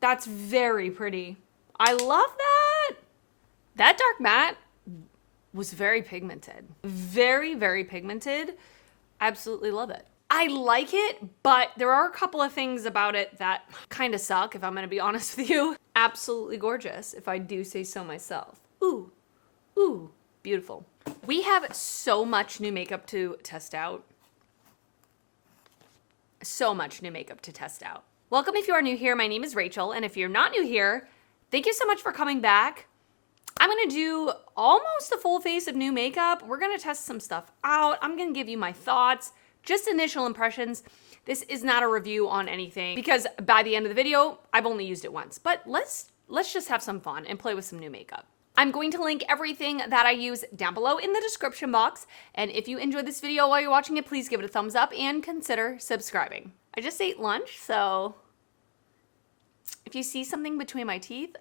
That's very pretty. I love that. That dark matte was very pigmented. Very, very pigmented. Absolutely love it. I like it, but there are a couple of things about it that kind of suck, if I'm gonna be honest with you. Absolutely gorgeous, if I do say so myself. Ooh, ooh, beautiful. We have so much new makeup to test out. So much new makeup to test out. Welcome if you are new here. My name is Rachel, and if you're not new here, thank you so much for coming back. I'm gonna do almost a full face of new makeup. We're gonna test some stuff out. I'm gonna give you my thoughts, just initial impressions. This is not a review on anything because by the end of the video, I've only used it once. But let's just have some fun and play with some new makeup. I'm going to link everything that I use down below in the description box. And if you enjoyed this video while you're watching it, please give it a thumbs up and consider subscribing. I just ate lunch, so if you see something between my teeth,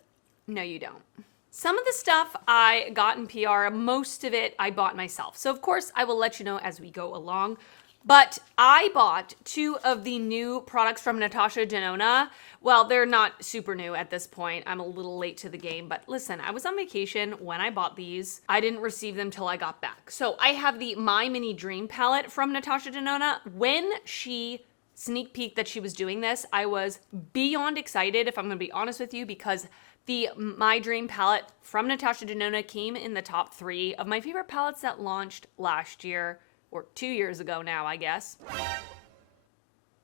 no, you don't. Some of the stuff I got in PR, most of it I bought myself. So of course I will let you know as we go along. But I bought 2 of the new products from Natasha Denona. Well, they're not super new at this point. I'm a little late to the game, but listen, I was on vacation when I bought these. I didn't receive them till I got back. So I have the My Mini Dream palette from Natasha Denona. When she sneak peeked that she was doing this, I was beyond excited, if I'm gonna be honest with you, because the My Dream palette from Natasha Denona came in the top 3 of my favorite palettes that launched last year, or 2 years ago now, I guess.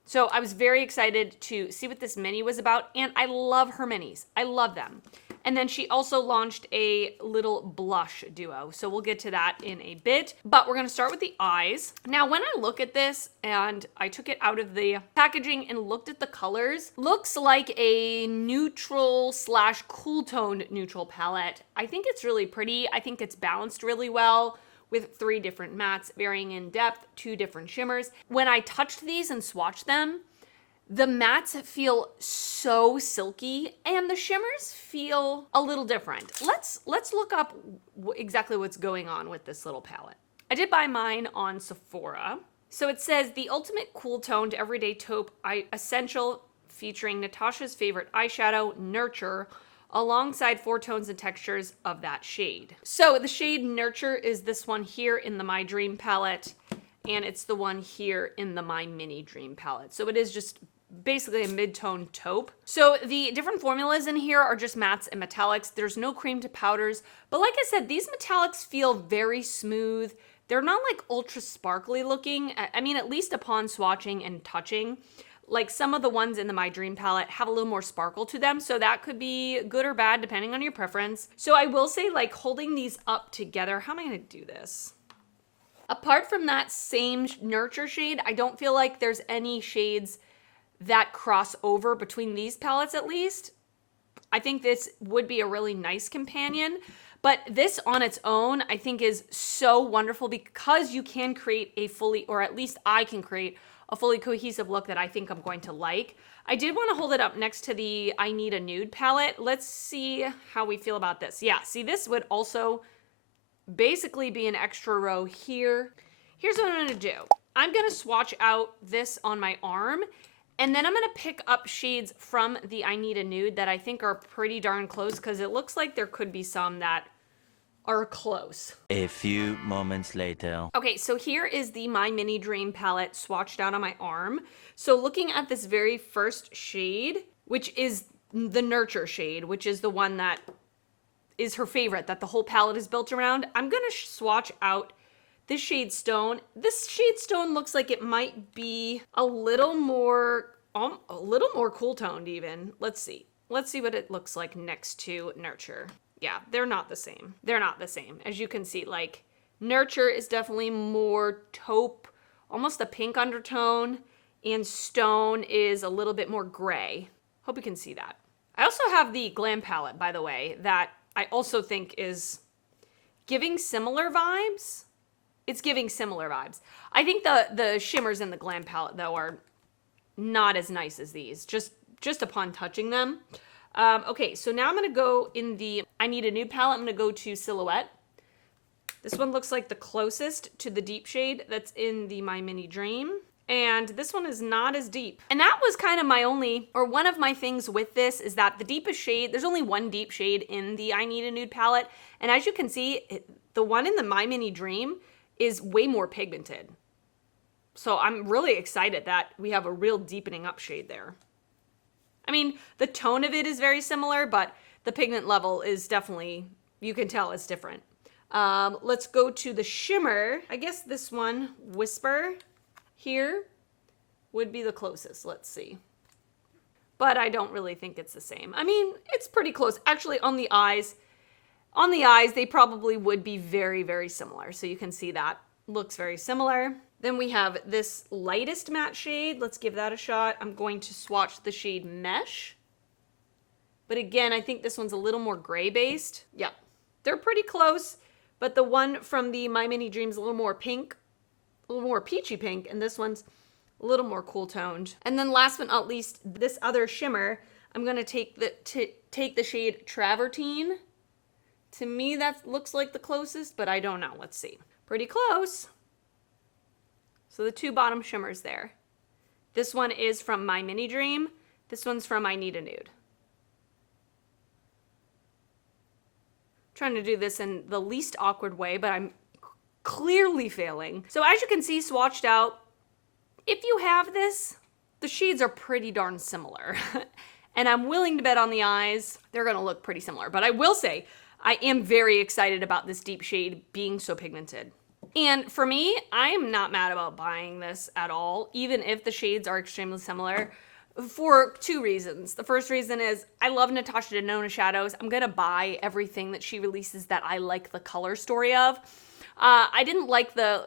So I was very excited to see what this mini was about, and I love her minis. I love them. And then she also launched a little blush duo, so we'll get to that in a bit. But we're gonna start with the eyes. Now, when I look at this, and I took it out of the packaging and looked at the colors, looks like a neutral / cool toned neutral palette. I think it's really pretty. I think it's balanced really well, with 3 different mattes varying in depth, 2 different shimmers. When I touched these and swatched them, the mattes feel so silky and the shimmers feel a little different. Let's look up exactly what's going on with this little palette. I did buy mine on Sephora. So it says the ultimate cool toned everyday taupe essential featuring Natasha's favorite eyeshadow, Nurture, alongside 4 tones and textures of that shade. So the shade Nurture is this one here in the My Dream palette, and it's the one here in the My Mini Dream palette. So it is just basically a mid-tone taupe. So the different formulas in here are just mattes and metallics. There's no cream to powders, but like I said, these metallics feel very smooth. They're not like ultra sparkly looking. I mean, at least upon swatching and touching. Like some of the ones in the My Dream palette have a little more sparkle to them, so that could be good or bad depending on your preference. So I will say, like, holding these up together, how am I gonna do this? Apart from that same Nurture shade, I don't feel like there's any shades that cross over between these palettes at least. I think this would be a really nice companion, but this on its own I think is so wonderful because you can create a fully, or at least I can create a fully cohesive look that I think I'm going to like. I did want to hold it up next to the I Need a Nude palette. Let's see how we feel about this. Yeah, see, this would also basically be an extra row here. Here's what I'm gonna do. I'm gonna swatch out this on my arm, and then I'm gonna pick up shades from the I Need a Nude that I think are pretty darn close, because it looks like there could be some that are close. A few moments later. Okay, so here is the My Mini Dream palette swatched out on my arm. So looking at this very first shade, which is the Nurture shade, which is the one that is her favorite, that the whole palette is built around, I'm gonna swatch out this shade Stone. This shade Stone looks like it might be a little more cool toned even. Let's see what it looks like next to Nurture. Yeah, they're not the same. They're not the same. As you can see, like, Nurture is definitely more taupe, almost a pink undertone, and Stone is a little bit more gray. Hope you can see that. I also have the Glam palette, by the way, that I also think is giving similar vibes. It's giving similar vibes. I think the shimmers in the Glam palette, though, are not as nice as these, just upon touching them. Okay, so now I'm gonna go in the I Need a Nude palette. I'm gonna go to Silhouette. This one looks like the closest to the deep shade that's in the My Mini Dream. And this one is not as deep. And that was kind of my only, or one of my things with this is that the deepest shade, there's only one deep shade in the I Need a Nude palette. And as you can see, the one in the My Mini Dream is way more pigmented. So I'm really excited that we have a real deepening up shade there. I mean, the tone of it is very similar, but the pigment level is definitely, you can tell it's different. Let's go to the shimmer. I guess this one, Whisper, here would be the closest. Let's see. But I don't really think it's the same. I mean, it's pretty close. Actually, on the eyes, they probably would be very, very similar. So you can see that looks very similar. Then we have this lightest matte shade. Let's give that a shot. I'm going to swatch the shade Mesh. But again, I think this one's a little more gray based. Yeah, they're pretty close. But the one from the My Mini Dreams is a little more pink, a little more peachy pink, and this one's a little more cool toned. And then last but not least, this other shimmer, I'm gonna take the shade Travertine. To me, that looks like the closest, but I don't know. Let's see. Pretty close. So the two bottom shimmers there. This one is from My Mini Dream. This one's from I Need a Nude. Trying to do this in the least awkward way, but I'm clearly failing. So as you can see, swatched out, if you have this, the shades are pretty darn similar. And I'm willing to bet on the eyes, they're gonna look pretty similar. But I will say, I am very excited about this deep shade being so pigmented. And for me, I am not mad about buying this at all, even if the shades are extremely similar, for two reasons. The first reason is I love Natasha Denona shadows. I'm gonna buy everything that she releases that I like the color story of. I didn't like the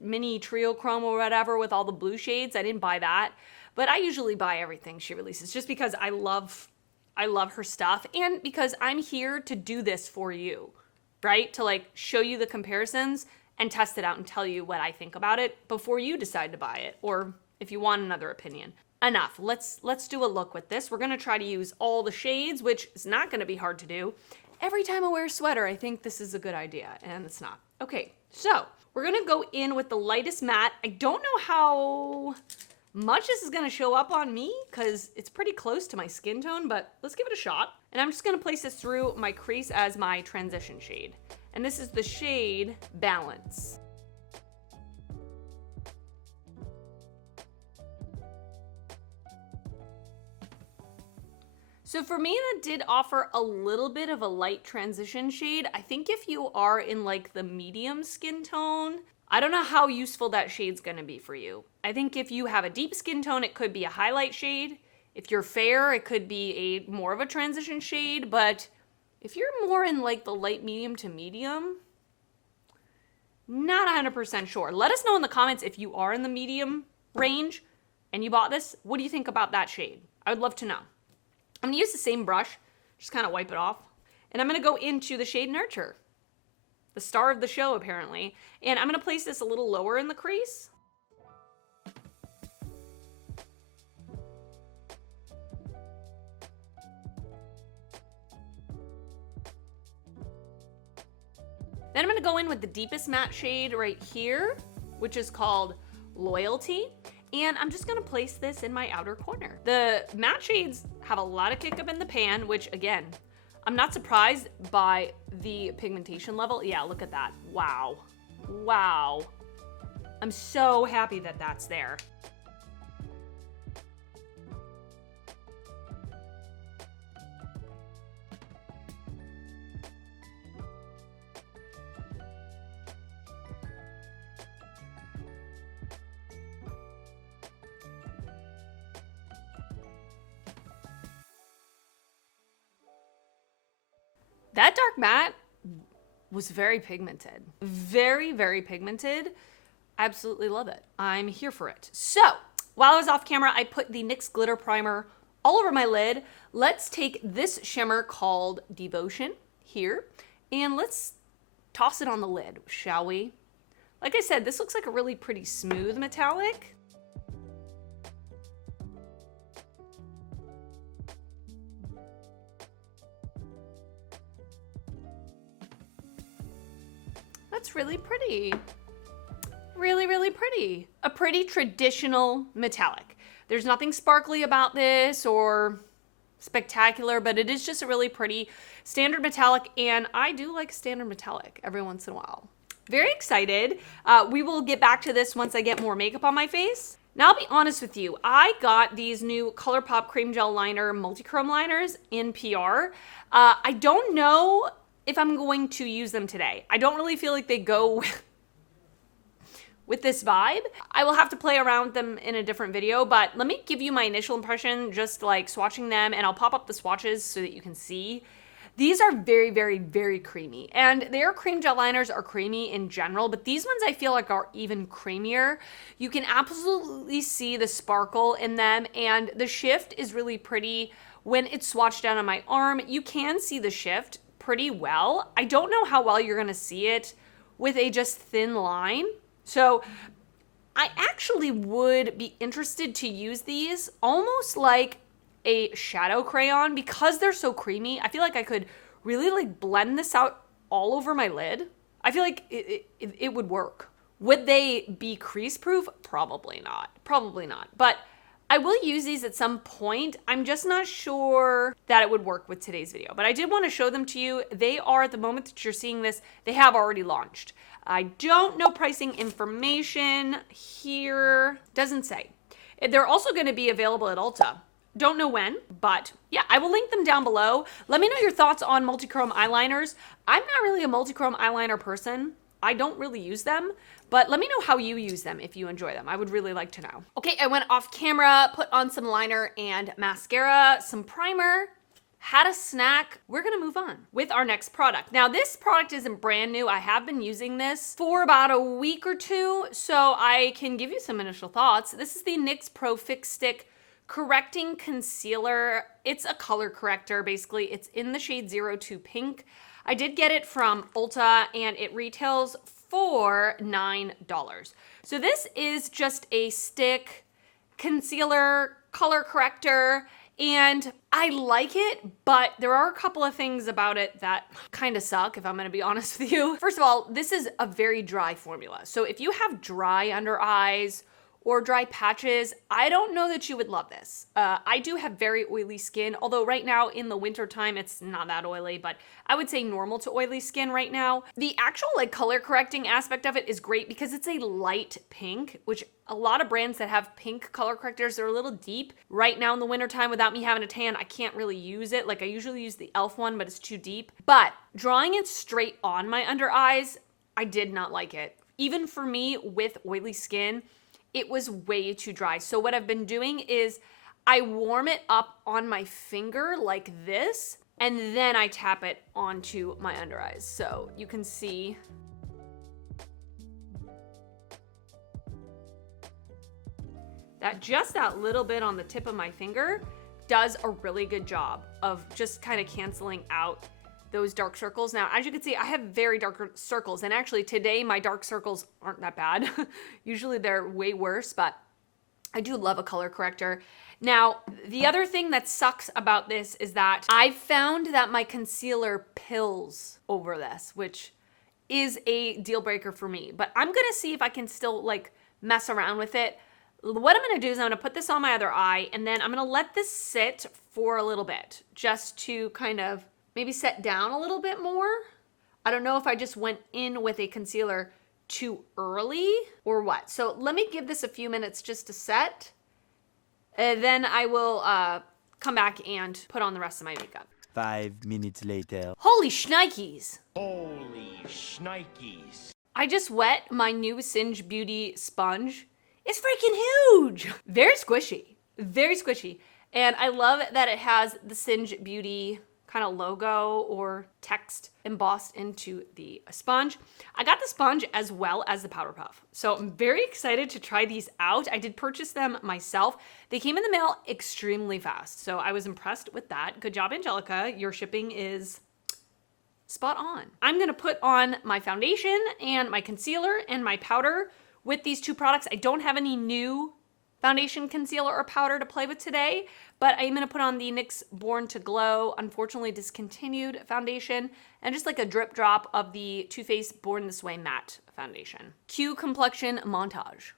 mini trio chrome or whatever with all the blue shades. I didn't buy that, but I usually buy everything she releases just because I love her stuff and because I'm here to do this for you, right? To like show you the comparisons and test it out and tell you what I think about it before you decide to buy it, or if you want another opinion. Enough. Let's do a look with this. We're gonna try to use all the shades, which is not gonna be hard to do. Every time I wear a sweater, I think this is a good idea, and it's not. Okay, so we're gonna go in with the lightest matte. I don't know how much this is gonna show up on me because it's pretty close to my skin tone, but let's give it a shot. And I'm just gonna place this through my crease as my transition shade. And this is the shade Balance. So for me, that did offer a little bit of a light transition shade. I think if you are in like the medium skin tone, I don't know how useful that shade's gonna be for you. I think if you have a deep skin tone, it could be a highlight shade. If you're fair, it could be more of a transition shade, but if you're more in like the light medium to medium, not 100% sure. Let us know in the comments if you are in the medium range and you bought this. What do you think about that shade? I would love to know. I'm gonna use the same brush, just kind of wipe it off. And I'm gonna go into the shade Nurture, the star of the show apparently. And I'm gonna place this a little lower in the crease. Then I'm gonna go in with the deepest matte shade right here, which is called Loyalty. And I'm just gonna place this in my outer corner. The matte shades have a lot of kick up in the pan, which again, I'm not surprised by the pigmentation level. Yeah, look at that. Wow. Wow. I'm so happy that that's there. That dark matte was very pigmented. Very, very pigmented. Absolutely love it. I'm here for it. So, while I was off camera, I put the NYX Glitter Primer all over my lid. Let's take this shimmer called Devotion here, and let's toss it on the lid, shall we? Like I said, this looks like a really pretty smooth metallic. That's really pretty. Really, really pretty. a pretty traditional metallic. There's nothing sparkly about this or spectacular, but it is just a really pretty standard metallic, and I do like standard metallic every once in a while. Very excited. We will get back to this once I get more makeup on my face. Now, I'll be honest with you. I got these new ColourPop Cream Gel Liner Multichrome Liners in PR. I don't know if I'm going to use them today. I don't really feel like they go with this vibe. I will have to play around with them in a different video, but let me give you my initial impression, just like swatching them, and I'll pop up the swatches so that you can see. These are very, very, very creamy, and their cream gel liners are creamy in general, but these ones I feel like are even creamier. You can absolutely see the sparkle in them, and the shift is really pretty. When it's swatched down on my arm, you can see the shift pretty well. I don't know how well you're gonna see it with a just thin line. So I actually would be interested to use these almost like a shadow crayon because they're so creamy. I feel like I could really like blend this out all over my lid. I feel like it would work. Would they be crease proof? Probably not. Probably not. But I will use these at some point. I'm just not sure that it would work with today's video, but I did want to show them to you. They are, at the moment that you're seeing this, they have already launched. I don't know pricing information here. Doesn't say. They're also going to be available at Ulta. Don't know when, but yeah, I will link them down below. Let me know your thoughts on multichrome eyeliners. I'm not really a multichrome eyeliner person. I don't really use them, but let me know how you use them if you enjoy them. I would really like to know. Okay, I went off camera, put on some liner and mascara, some primer, had a snack. We're gonna move on with our next product. Now, this product isn't brand new. I have been using this for about a week or two, so I can give you some initial thoughts. This is the NYX Pro Fix Stick Correcting Concealer. It's a color corrector, basically. It's in the shade 02 Pink. I did get it from Ulta, and it retails for $9. So this is just a stick concealer color corrector, and I like it, but there are a couple of things about it that kind of suck, if I'm gonna be honest with you. First of all, this is a very dry formula. So if you have dry under eyes or dry patches, I don't know that you would love this. I do have very oily skin, although right now in the winter time, it's not that oily, but I would say normal to oily skin right now. The actual like color correcting aspect of it is great because it's a light pink, which a lot of brands that have pink color correctors are a little deep. Right now in the winter time, without me having a tan, I can't really use it. Like I usually use the e.l.f. one, but it's too deep. But drawing it straight on my under eyes, I did not like it. Even for me with oily skin, it was way too dry. So what I've been doing is I warm it up on my finger like this, and then I tap it onto my under eyes. So you can see that just that little bit on the tip of my finger does a really good job of just kind of canceling out those dark circles. Now, as you can see, I have very dark circles, and actually today my dark circles aren't that bad. Usually they're way worse, but I do love a color corrector. Now, the other thing that sucks about this is that I've found that my concealer pills over this, which is a deal breaker for me, but I'm gonna see if I can still like mess around with it. What I'm gonna do is I'm gonna put this on my other eye, and then I'm gonna let this sit for a little bit just to kind of maybe set down a little bit more. I don't know if I just went in with a concealer too early or what. So let me give this a few minutes just to set. And then I will come back and put on the rest of my makeup. 5 minutes later. Holy shnikes. Holy shnikes. I just wet my new Singe Beauty sponge. It's freaking huge. Very squishy. Very squishy. And I love that it has the Singe Beauty kind of logo or text embossed into the sponge. I got the sponge as well as the powder puff. So I'm very excited to try these out. I did purchase them myself. They came in the mail extremely fast. So I was impressed with that. Good job, Angelica. Your shipping is spot on. I'm gonna put on my foundation and my concealer and my powder with these two products. I don't have any new foundation, concealer, or powder to play with today, but I am gonna put on the NYX Born to Glow, unfortunately discontinued foundation, and just like a drip drop of the Too Faced Born This Way matte foundation. Cue complexion montage.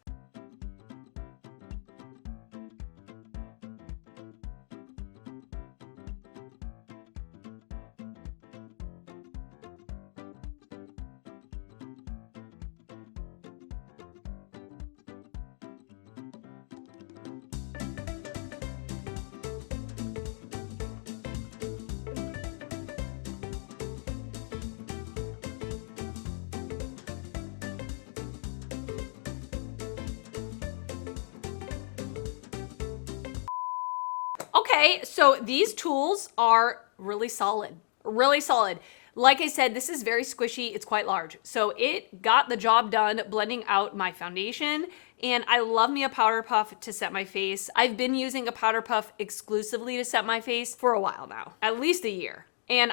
Okay, so these tools are really solid, really solid. Like I said, this is very squishy. It's quite large. So it got the job done blending out my foundation. And I love me a powder puff to set my face. I've been using a powder puff exclusively to set my face for a while now, at least a year. And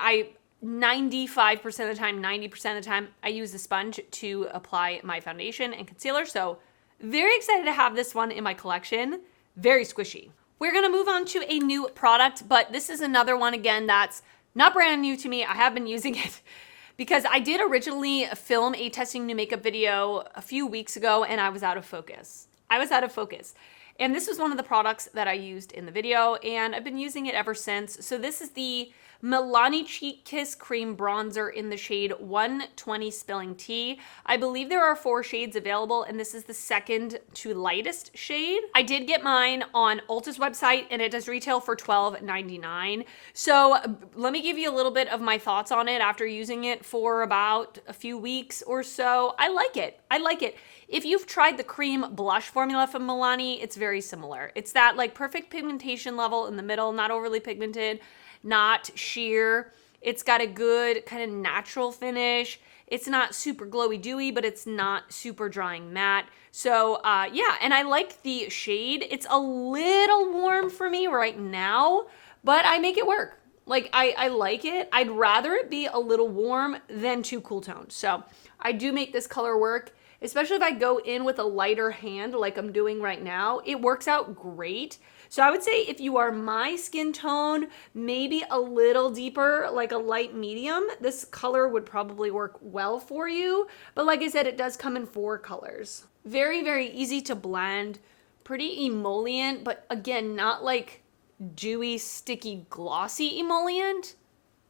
95% of the time, 90% of the time, I use the sponge to apply my foundation and concealer. So very excited to have this one in my collection. Very squishy. We're gonna move on to a new product, but this is another one again that's not brand new to me. I have been using it because I did originally film a testing new makeup video a few weeks ago and I was out of focus. And this was one of the products that I used in the video and I've been using it ever since. So this is the Milani Cheek Kiss Cream Bronzer in the shade 120 Spilling Tea. I believe there are 4 shades available and this is the second to lightest shade. I did get mine on Ulta's website and it does retail for $12.99. So let me give you a little bit of my thoughts on it after using it for about a few weeks or so. I like it. If you've tried the cream blush formula from Milani, it's very similar. It's that like perfect pigmentation level in the middle, not overly pigmented, not sheer. It's got a good kind of natural finish. It's not super glowy dewy, but it's not super drying matte. So yeah, and I like the shade. It's a little warm for me right now, but I make it work. Like I like it. I'd rather it be a little warm than too cool toned. So I do make this color work, especially if I go in with a lighter hand like I'm doing right now. It works out great. So I would say if you are my skin tone, maybe a little deeper, like a light medium, this color would probably work well for you. But like I said, it does come in 4 colors. Very, very easy to blend, pretty emollient, but again, not like dewy, sticky, glossy emollient.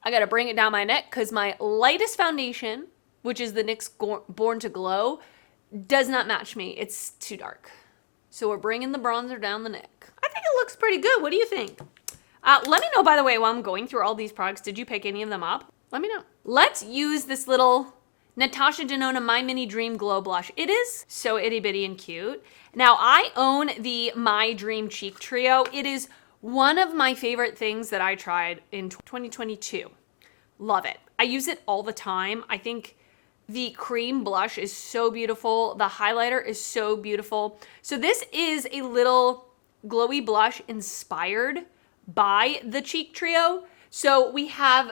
I gotta bring it down my neck because my lightest foundation, which is the NYX Born to Glow, does not match me. It's too dark. So we're bringing the bronzer down the neck. I think it looks pretty good. What do you think? Let me know, by the way, while I'm going through all these products, did you pick any of them up? Let me know. Let's use this little Natasha Denona My Mini Dream Glow Blush. It is so itty bitty and cute. Now, I own the My Dream Cheek Trio. It is one of my favorite things that I tried in 2022. Love it. I use it all the time. I think the cream blush is so beautiful. The highlighter is so beautiful. So this is a little glowy blush inspired by the Cheek Trio. So we have,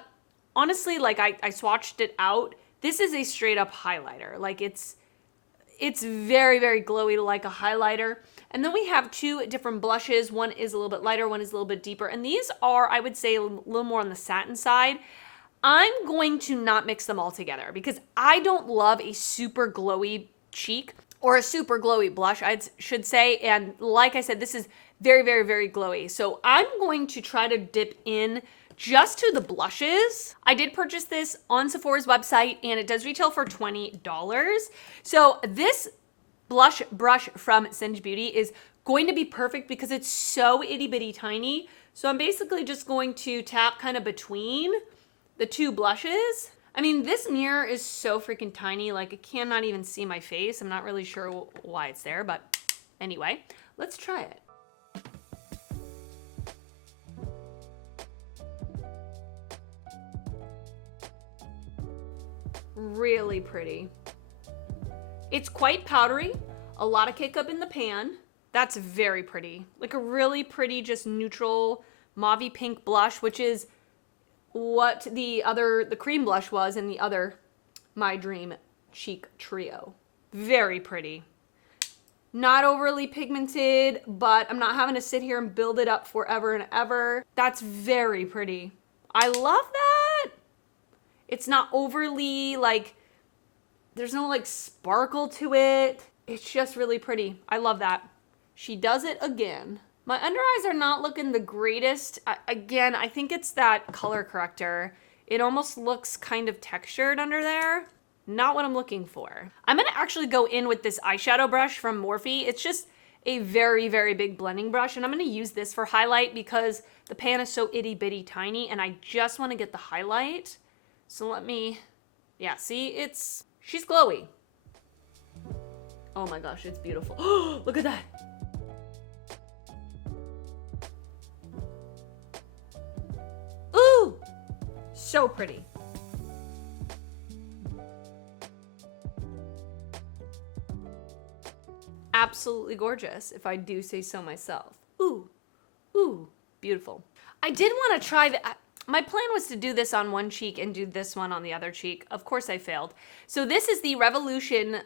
honestly, like I swatched it out. This is a straight up highlighter. Like it's very, very glowy like a highlighter. And then we have 2 different blushes. One is a little bit lighter, one is a little bit deeper. And these are, I would say, a little more on the satin side. I'm going to not mix them all together because I don't love a super glowy cheek or a super glowy blush, I should say. And like I said, this is very, very, very glowy. So I'm going to try to dip in just to the blushes. I did purchase this on Sephora's website and it does retail for $20. So this blush brush from Singe Beauty is going to be perfect because it's so itty bitty tiny. So I'm basically just going to tap kind of between the 2 blushes. I mean, this mirror is so freaking tiny, like I cannot even see my face. I'm not really sure why it's there, but anyway, let's try it. Really pretty. It's quite powdery, a lot of kick up in the pan. That's very pretty. Like a really pretty, just neutral mauve pink blush, which is what the cream blush was in the other My Dream Cheek Trio. Very pretty. Not overly pigmented, but I'm not having to sit here and build it up forever and ever. That's very pretty. I love that. It's not overly like, there's no like sparkle to it. It's just really pretty. I love that. She does it again. My under eyes are not looking the greatest. Again, I think it's that color corrector. It almost looks kind of textured under there. Not what I'm looking for. I'm gonna actually go in with this eyeshadow brush from Morphe. It's just a very, very big blending brush, and I'm gonna use this for highlight because the pan is so itty bitty tiny, and I just wanna get the highlight. So let me, yeah, see, she's glowy. Oh my gosh, it's beautiful. Look at that. So pretty. Absolutely gorgeous, if I do say so myself. Ooh, ooh, beautiful. I did want to try the, my plan was to do this on one cheek and do this one on the other cheek. Of course I failed. So this is the Revolution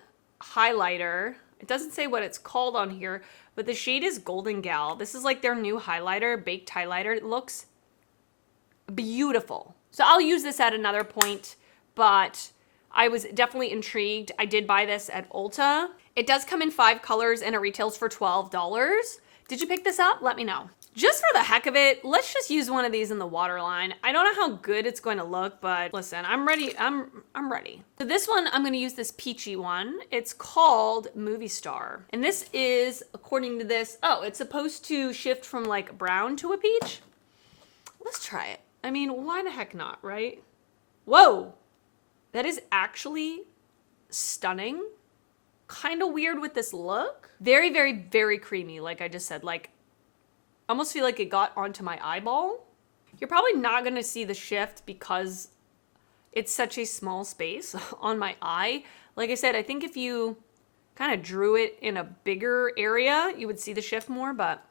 highlighter. It doesn't say what it's called on here, but the shade is Golden Gal. This is like their new highlighter, baked highlighter. It looks beautiful. So I'll use this at another point, but I was definitely intrigued. I did buy this at Ulta. It does come in 5 colors and it retails for $12. Did you pick this up? Let me know. Just for the heck of it, let's just use one of these in the waterline. I don't know how good it's going to look, but listen, I'm ready. I'm ready. So this one, I'm going to use this peachy one. It's called Movie Star. And this is, according to this, oh, it's supposed to shift from like brown to a peach. Let's try it. I mean, why the heck not, right? Whoa, that is actually stunning. Kind of weird with this look. Very, very, very creamy, like I just said. Like, I almost feel like it got onto my eyeball. You're probably not going to see the shift because it's such a small space on my eye. Like I said, I think if you kind of drew it in a bigger area, you would see the shift more, but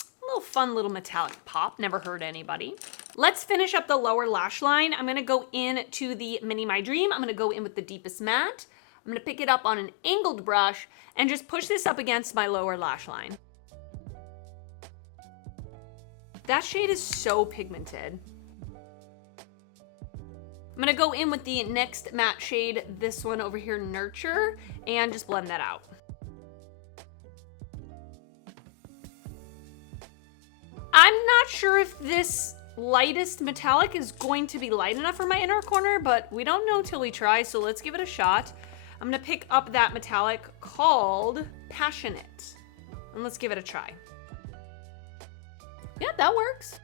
a little fun little metallic pop. Never hurt anybody. Let's finish up the lower lash line. I'm going to go in to the Mini My Dream. I'm going to go in with the deepest matte. I'm going to pick it up on an angled brush and just push this up against my lower lash line. That shade is so pigmented. I'm gonna go in with the next matte shade, this one over here, Nurture, and just blend that out. I'm not sure if this lightest metallic is going to be light enough for my inner corner, but we don't know till we try, so let's give it a shot. I'm gonna pick up that metallic called Passionate, and let's give it a try. Yeah, that works.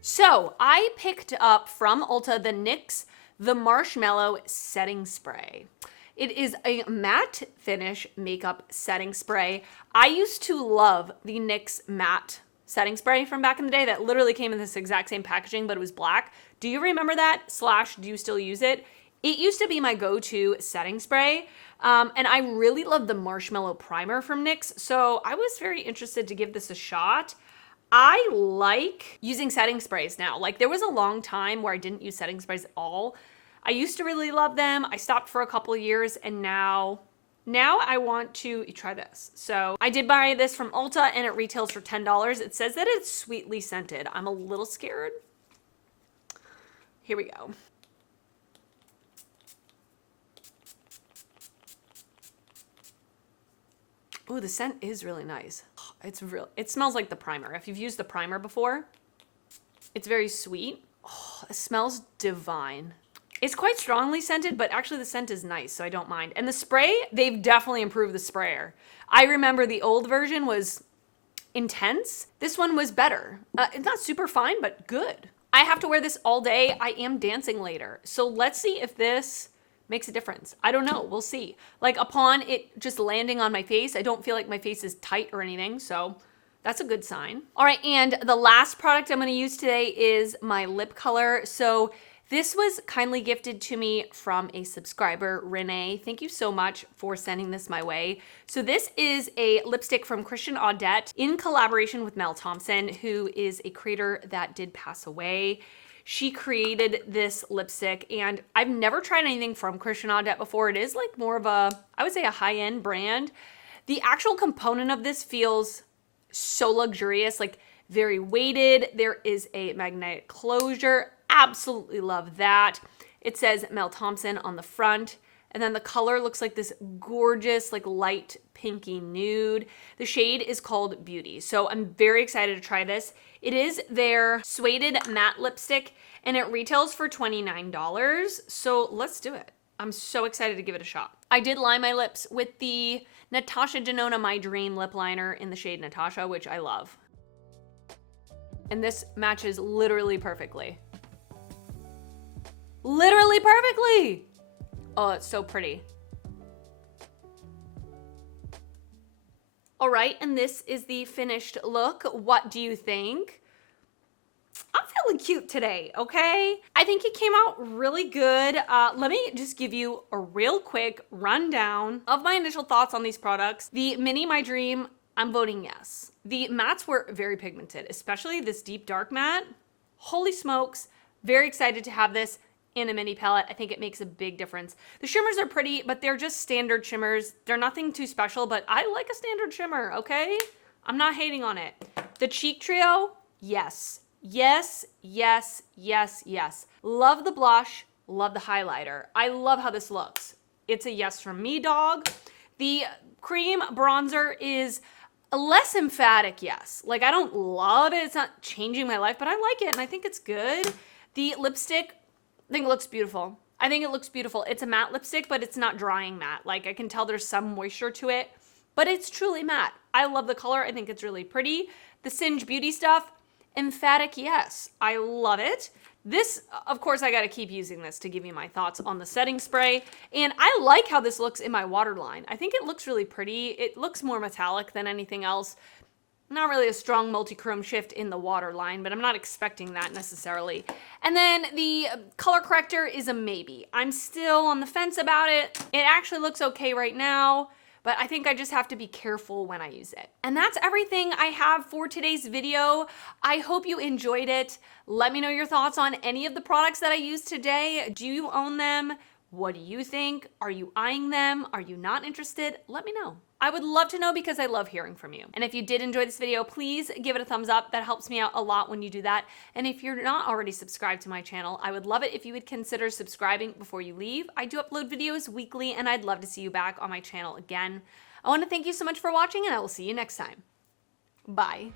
So I picked up from Ulta the NYX the Marsh Mellow Setting Spray. It is a matte finish makeup setting spray. I used to love the NYX matte setting spray from back in the day that literally came in this exact same packaging, but it was black. Do you remember that? / do you still use it? It used to be my go-to setting spray. And I really love the Marshmallow Primer from NYX, so I was very interested to give this a shot. I like using setting sprays now. Like, there was a long time where I didn't use setting sprays at all. I used to really love them. I stopped for a couple of years, and now I want to try this. So I did buy this from Ulta, and it retails for $10. It says that it's sweetly scented. I'm a little scared. Here we go. Oh, the scent is really nice. It smells like the primer. If you've used the primer before, it's very sweet. Oh, it smells divine. It's quite strongly scented, but actually the scent is nice, so I don't mind. And the spray, they've definitely improved the sprayer. I remember the old version was intense. This one was better. It's not super fine, but good. I have to wear this all day. I am dancing later. So let's see if this makes a difference. I don't know. We'll see. Like, upon it just landing on my face, I don't feel like my face is tight or anything, so that's a good sign. All right, and the last product I'm going to use today is my lip color. So this was kindly gifted to me from a subscriber, Renee. Thank you so much for sending this my way. So this is a lipstick from Christian Audette in collaboration with Mel Thompson, who is a creator that did pass away. She created this lipstick, and I've never tried anything from Christian Audette before. It is like more of a, I would say, a high-end brand. The actual component of this feels so luxurious, like very weighted. There is a magnetic closure. Absolutely love that. It says Mel Thompson on the front, and then the color looks like this gorgeous, like light pinky nude. The shade is called Beauty, so I'm very excited to try this. It is their suede matte lipstick, and it retails for $29, so let's do it. I'm so excited to give it a shot. I did line my lips with the Natasha Denona My Dream lip liner in the shade Natasha, which I love. And this matches literally perfectly. Literally perfectly! Oh, it's so pretty. All right, and this is the finished look. What do you think? I'm feeling cute today, okay? I think it came out really good. Let me just give you a real quick rundown of my initial thoughts on these products. The Mini My Dream, I'm voting yes. The mattes were very pigmented, especially this deep dark matte. Holy smokes, very excited to have this in a mini palette. I think it makes a big difference. The shimmers are pretty, but they're just standard shimmers. They're nothing too special, but I like a standard shimmer, okay? I'm not hating on it. The cheek trio, yes. Yes, yes, yes, yes. Love the blush, love the highlighter. I love how this looks. It's a yes from me, dog. The cream bronzer is a less emphatic yes. Like, I don't love it. It's not changing my life, but I like it and I think it's good. The lipstick, I think it looks beautiful. I think it looks beautiful. It's a matte lipstick, but it's not drying matte. Like, I can tell there's some moisture to it, but it's truly matte. I love the color. I think it's really pretty. The Singe Beauty stuff, emphatic yes. I love it. This, of course, I gotta keep using this to give you my thoughts on the setting spray. And I like how this looks in my waterline. I think it looks really pretty. It looks more metallic than anything else. Not really a strong multi-chrome shift in the waterline, but I'm not expecting that necessarily. And then the color corrector is a maybe. I'm still on the fence about it. It actually looks okay right now, but I think I just have to be careful when I use it. And that's everything I have for today's video. I hope you enjoyed it. Let me know your thoughts on any of the products that I used today. Do you own them? What do you think? Are you eyeing them? Are you not interested? Let me know. I would love to know because I love hearing from you. And if you did enjoy this video, please give it a thumbs up. That helps me out a lot when you do that. And if you're not already subscribed to my channel, I would love it if you would consider subscribing before you leave. I do upload videos weekly and I'd love to see you back on my channel again. I want to thank you so much for watching and I will see you next time. Bye.